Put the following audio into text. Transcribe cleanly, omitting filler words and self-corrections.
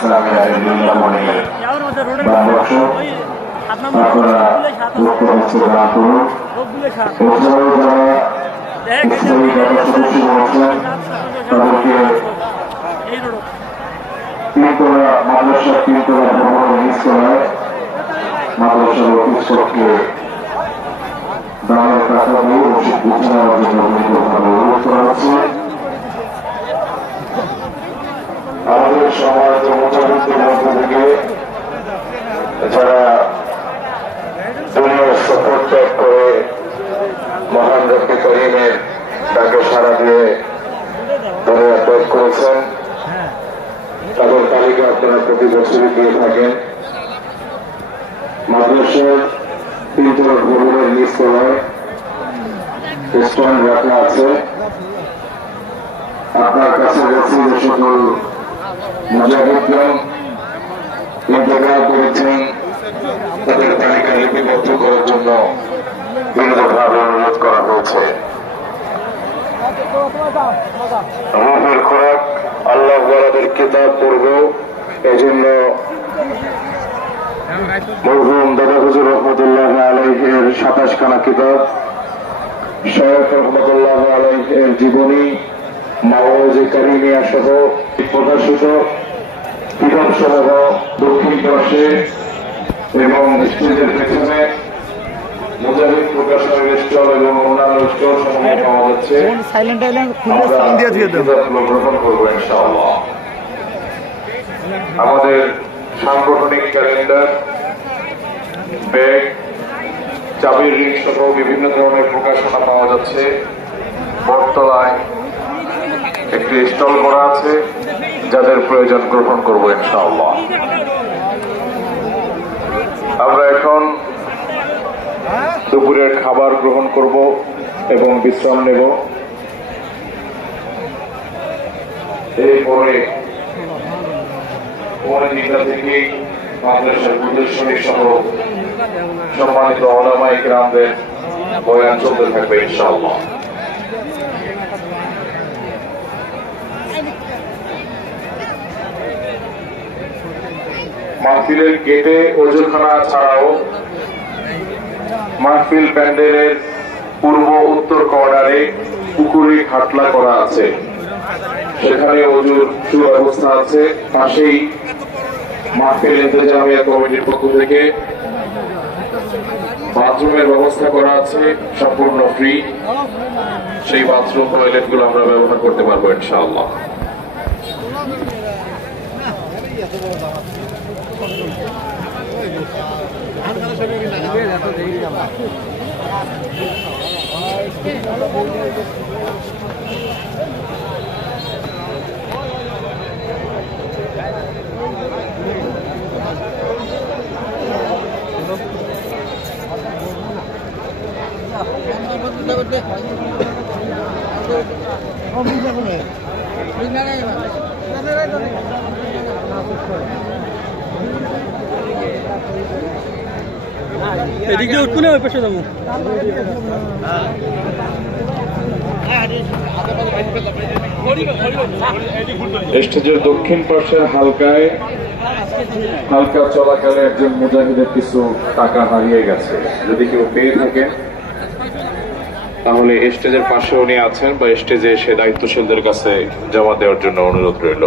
ইসলামিয়া দুনিয়া মনে বাংলাদেশ আপনারা লক্ষ্য হচ্ছে না করুন এছাড়াও যারা ইসলামী দলের সদস্য রয়েছেন তাদেরকে তিনতলা মাদ্রাসার তিনতলা ভবনের নিচতলায় মাদ্রাসার অফিস কক্ষে দামের টাকা দিয়ে ওষুধ বুঝে নেওয়ার জন্য অনুরোধ করা হচ্ছে। আমাদের সমাজ মুজাহিদদের মধ্য থেকে যারা দুনিয়ার সফর ত্যাগ করে মহান রব্বে করিমের তাকে সারা দিয়ে দুনিয়া ত্যাগ করেছেন তাদের তালিকা আপনারা প্রতি বছরই দিয়ে থাকেন। মাদ্রাসার তিনতলা ভবনের নিচতলায় স্ট্যান্ড রাখা আছে। আপনার কাছে গেছে যে সকল মুজাহিদগণ ইন্তেকাল করেছেন তাদের তালিকা লিপিবদ্ধ করার জন্য বিনীতভাবে অনুরোধ করা হয়েছে। রুহের খোরাক আল্লাহ ওয়ালাদের কিতাব পড়ব, এজন্য মরহুম দাদা হুজুর রহমতুল্লাহ আলাইহির ২৭ খানা কিতাব, শায়খ রহমতুল্লাহ আলাইহির জীবনী, মাওয়াইজে কারিমিয়া সহ প্রকাশিত কিতাবসমূহ দক্ষিণ পাশে এবং স্টেজের পেছনে মুজাহিদ প্রকাশনের স্টল এবং অন্যান্য স্টল সমূহ পাওয়া যাচ্ছে। গ্রহণ করবো ইনশাআল্লাহ। আমাদের সাংগঠনিক ক্যালেন্ডার, ব্যাগ, চাবির রিং সহ বিভিন্ন ধরনের প্রকাশনা পাওয়া যাচ্ছে। বটতলায় একটি স্টল করা আছে, যাদের প্রয়োজন গ্রহণ করবো ইনশাআল্লাহ। আমরা এখন দুপুরের খাবার গ্রহণ করব এবং বিশ্রাম নেব। এরপরে থেকে মাদ্রাসার প্রদর্শনী সহ সম্মানিত উলামা ইকরামদের বয়ান চলতে থাকবে ইনশাআল্লাহ। মাহফিলের গেটে ওযুখানা ছাড়াও মাহফিল প্যান্ডেলের পূর্ব উত্তর কর্নারে পুকুরে খাটলা করা আছে, সেখানে ওযুর সুব্যবস্থা আছে। পাশেই মাহফিল ইন্তেজামিয়া কমিটির পক্ষ থেকে বাথরুমের ব্যবস্থা করা আছে, সম্পূর্ণ ফ্রি। সেই বাথরুম টয়লেট গুলো আমরা ব্যবহার করতে পারবো ইনশাআল্লাহ। এদিক দিয়ে উঠবো না ওই পাশে যাবো? স্টেজের দক্ষিণ পাশে হালকা চলাকালে একজন মুজাহিদের কিছু টাকা হারিয়ে গেছে। যদি কেউ পেয়ে থাকেন তাহলে স্টেজের পাশে উনি আছেন, বা স্টেজে এসে দায়িত্বশীলদের কাছে জমা দেওয়ার জন্য অনুরোধ রইল।